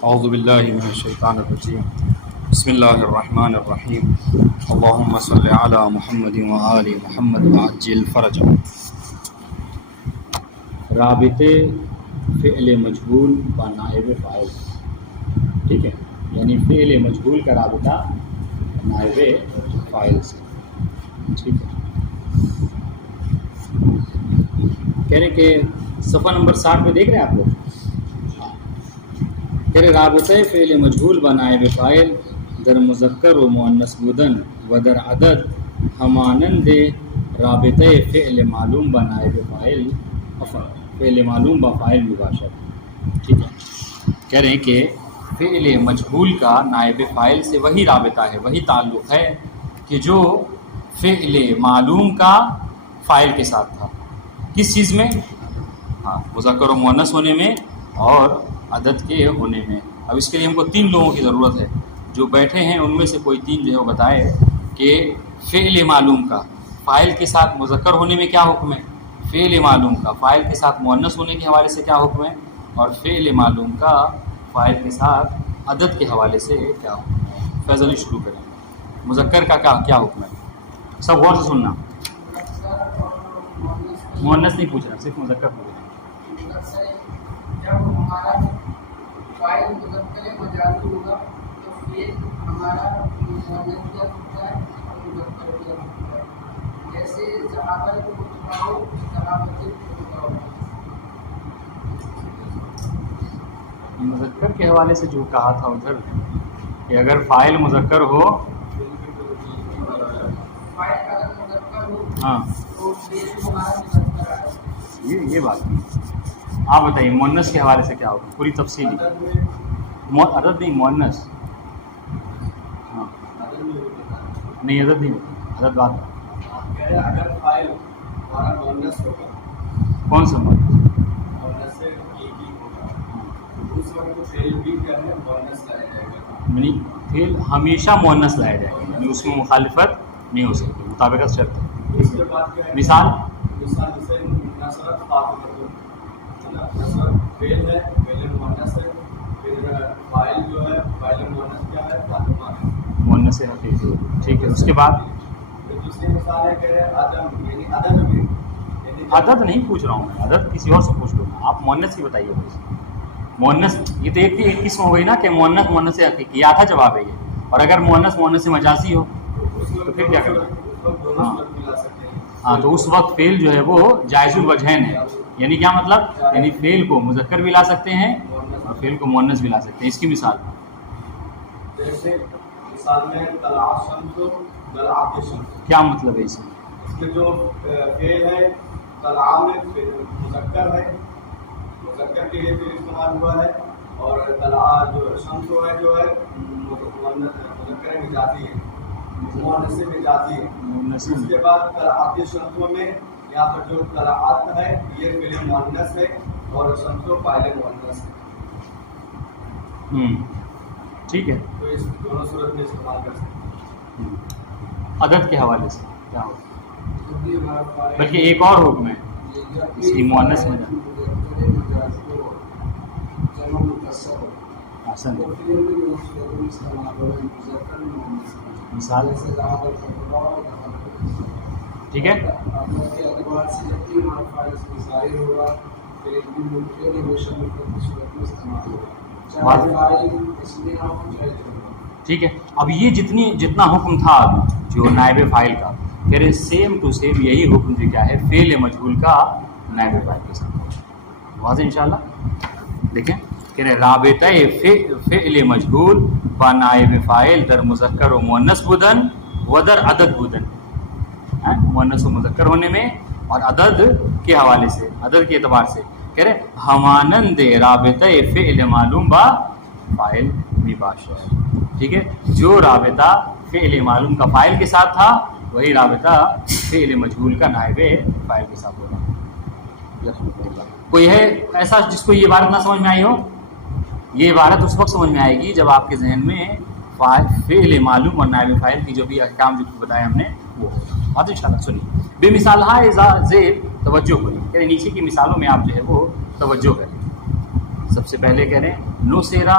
اعوذ باللہ من الشیطان الرجیم بسم اللہ الرحمن الرحیم اللہم صلی علی محمد وآل محمد وعجل فرجہ۔ رابطے فعل مجہول و نائب فاعل، ٹھیک ہے، یعنی فعل مجہول کا رابطہ نائب فاعل سے، ٹھیک ہے۔ کہہ رہے کہ صفحہ نمبر 60 پہ دیکھ رہے ہیں آپ لوگ، کہہ رہے رابطہ فعل مجہول و نائب فاعل در مذکر و مؤنث بودن و در عدد ہمانند رابطہ فعل معلوم و نائب فاعل فعل معلوم و فاعل مباشر، ٹھیک ہے۔ کہہ رہے ہیں کہ فعل مجہول کا نائب فاعل سے وہی رابطہ ہے، وہی تعلق ہے کہ جو فعل معلوم کا فاعل کے ساتھ تھا۔ کس چیز میں؟ ہاں، مذکر و مؤنث ہونے میں اور عدد کے ہونے میں۔ اب اس کے لیے ہم کو 3 لوگوں کی ضرورت ہے، جو بیٹھے ہیں ان میں سے کوئی 3 جو ہے وہ بتائے کہ فعل معلوم کا فاعل کے ساتھ مذکر ہونے میں کیا حکم ہے، فعل معلوم کا فاعل کے ساتھ مؤنث ہونے کے حوالے سے کیا حکم ہے، اور فعل معلوم کا فاعل کے ساتھ عدد کے حوالے سے کیا حکم ہے۔ فیض علی شروع کریں، مذکر کا کیا حکم ہے؟ سب غور سے سننا، مؤنث نہیں پوچھ رہا، صرف مذکر پوچھ رہا۔ جب ہمارا فاعل مذکر مجازی ہوگا تو فعل ہمارا مؤنث کیا ہوتا ہے اور مذکر کیا ہوتا ہے، جیسے صحابہ کو بتاؤ صحابت کو بتاؤ۔ مذکر کے حوالے سے جو کہا تھا ادھر کہ اگر فاعل مذکر ہو، فاعل اگر مذکر ہو ہاں تو فعل ہمارا مذکر آئے گا۔ یہ بات نہیں۔ آپ بتائیے مؤنث کے حوالے سے کیا ہوگا، پوری تفصیل۔ عدد نہیں، مؤنث، ہاں نہیں، عدد نہیں ہوتا، عدد بات اگر فاعل ہمارا مؤنث ہوگا، کون سا مؤنث؟ مؤنث سے ایک ہی ہوگا، اس وقت فعل بھی کیا ہے مؤنث لایا جائے گا، یعنی فعل ہمیشہ مؤنث لایا جائے گا، یعنی اس میں مخالفت نہیں ہو سکتی، مطابقت شرط ہے۔ اس کے بعد کیا ہے مثال جیسے نصرت فاطمہ، نصرت فعل ہے، فعل مؤنث ہے، پھر فاعل جو ہے فاعل مؤنث کیا ہے فاطمہ ہے، مؤنث حقیقی، ٹھیک ہے۔ اس کے بعد پھر دوسری مثال ہے کہ عدم، یعنی عدد بھی، یعنی عدد نہیں پوچھ رہا ہوں میں، عدد کسی اور سے پوچھ لوں گا، آپ مؤنث کی بتائیے بھائی۔ مؤنث یہ تو ایک قسم ہو گئی نا کہ مؤنث مؤنث حقیقی، آدھا جواب ہے یہ، اور اگر مؤنث مؤنث مجازی ہو تو پھر کیا کرنا ہے؟ دونوں صورت ملا سکتے ہیں۔ ہاں، تو اس وقت فعل جو ہے وہ جائز الوجہین ہے، یعنی کیا مطلب، یعنی فعل کو مذکر بھی لا سکتے ہیں اور فعل کو مؤنث بھی لا سکتے ہیں۔ اس کی مثال جیسے مثال میں طلعت شمس، طلعت شمس، کیا مطلب ہے اس میں؟ اس میں جو فعل ہے طلعت میں مذکر ہے، مذکر کے لیے فعل استعمال ہوا ہے، اور طلعت جو شمس جو ہے مذکر مجازی ہے، مؤنث سے مجازی ہے۔ اس کے بعد طلعت شمس میں یہاں پر جو طلعت ہے یہ فعل مؤنث ہے اور شمس فاعل مؤنث ہے، ٹھیک ہے۔ تو اس دونوں صورت میں استعمال کر سکتے ہیں۔ عدد کے حوالے سے کیا ہوگا؟ کیونکہ ہمارا فاعل بلکہ ایک اور حکم ہے اس کی مؤنث میں جمع مکسر ہو، احسن، تو فعل بھی مذکر میں استعمال ہو، مذکر میں مؤنث میں، مثال، جیسے ذهب الخطباء ودخل۔ ٹھیک ہے۔ عدد کے اعتبار سے جب بھی ہمارا فاعل اس میں ظاہر ہوگا، فعل بھی ملفعل ہمیشہ مفرد کی صورت میں استعمال ہوگا، چاہے فاعل تسنیہ ہو چاہے جمع۔ ٹھیک ہے۔ اب یہ جتنا حکم تھا جو نائب فاعل کا، کہہ رہے سیم ٹو سیم یہی حکم جو کیا ہے فعل مجہول کا نائب فاعل کے ساتھ، واضح انشاءاللہ۔ دیکھیں کہہ رہے رابطہ فعل مجہول با نائب فاعل در مذکر و مؤنث بودن و در عدد بودن، مؤنث و مذکر ہونے میں اور عدد کے حوالے سے، عدد کے اعتبار سے، کہہ رہے ہمانند رابطہ فعل معلوم با فاعل مباشر، ٹھیک ہے۔ جو رابطہ فعل معلوم کا فاعل کے ساتھ تھا وہی رابطہ فعل مجہول کا نائب فاعل کے ساتھ ہوگا۔ کوئی ہے ایسا جس کو یہ عبارت نہ سمجھ میں آئی ہو؟ یہ عبارت اس وقت سمجھ میں آئے گی جب آپ کے ذہن میں فعل معلوم اور نائب فاعل کی جو بھی احکام جو بتایا ہم نے وہ بات انشاءاللہ سنیے۔ بے مثال ہائے زیب توجہ کریں، یعنی نیچے کی مثالوں میں آپ جو ہے وہ توجہ کریں۔ سب سے پہلے کہہ رہے ہیں نو سیرا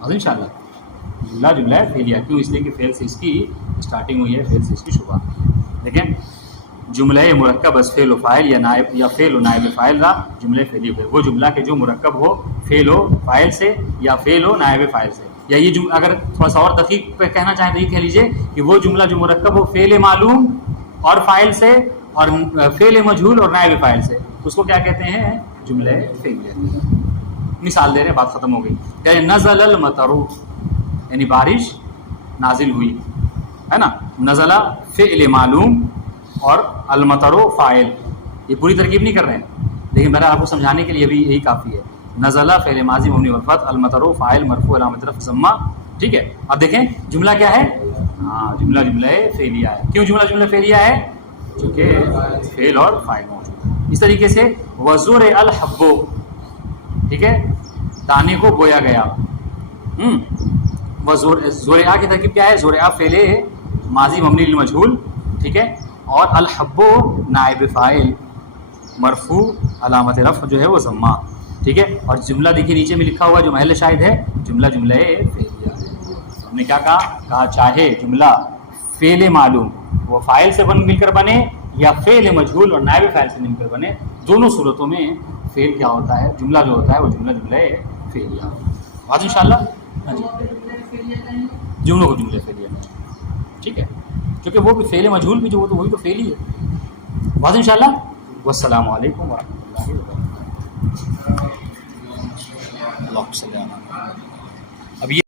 اور انشاءاللہ جملہ ہے فعلیہ. کیوں؟ اس لیے کہ فعل سے اس کی اسٹارٹنگ ہوئی ہے، فعل سے اس کی شروعات. لیکن جملہ مرکب از فعل و فاعل یا نائب یا فعل و نائب فاعل را جملہ فعلی ہے. وہ جملہ کہ جو مرکب ہو فعل و فاعل سے یا فعل و نائب فاعل سے. یا یہ جملہ اگر تھوڑا سا اور دقیق پہ کہنا چاہیں تو یہ کہہ لیجیے کہ وہ جملہ جو مرکب ہو فعل معلوم اور فاعل سے اور فعل مجہول اور نائب فاعل سے، اس کو کیا کہتے ہیں؟ جملہ فعلیہ. مثال دے رہے ہیں، بات ختم ہو گئی. کہ نزل المطر یعنی بارش نازل ہوئی ہے نا. نزلہ فعل معلوم اور المطر فاعل. یہ پوری ترکیب نہیں کر رہے ہیں لیکن میرا آپ کو سمجھانے کے لیے بھی یہی کافی ہے. نزلہ فعل ماضی مبنی والفتح، المطر فاعل مرفوع علامت رفع ضمہ. ٹھیک ہے. اب دیکھیں جملہ کیا ہے؟ ہاں جملہ فعلیہ ہے. کیوں جملہ فعلیہ ہے؟ چونکہ فعل اور فاعل موجود ہے. اس طریقے سے وزور الحبو، ٹھیک ہے، دانے کو بویا گیا. زورعہ کی ترکیب کیا ہے؟ زورعہ فعل ماضی مبنی للمجہول، ٹھیک ہے، اور الحبو نائب فاعل مرفوع علامت رفع جو ہے وہ ضمہ. ٹھیک ہے. اور جملہ دیکھیے نیچے میں لکھا ہوا جو محل شاہد ہے، جملہ فعلیہ. ہم نے کیا کہا چاہے جملہ فعل معلوم وہ فاعل سے مل کر بنے یا فعل مجہول اور نائب فاعل سے مل کر بنے، دونوں صورتوں میں فعل کیا ہوتا ہے؟ جملہ جو ہوتا ہے وہ جملہ فعلیہ. بات انشاءاللہ جملوں کو جملے فعلیہ. ٹھیک ہے. کیونکہ وہ بھی فعل مجہول بھی جو وہ تو وہی تو فعل ہی ہے. بات انشاءاللہ. والسلام علیکم ورحمۃ اللہ وبرکاتہ. اللہم صلی علی محمد. اب یہ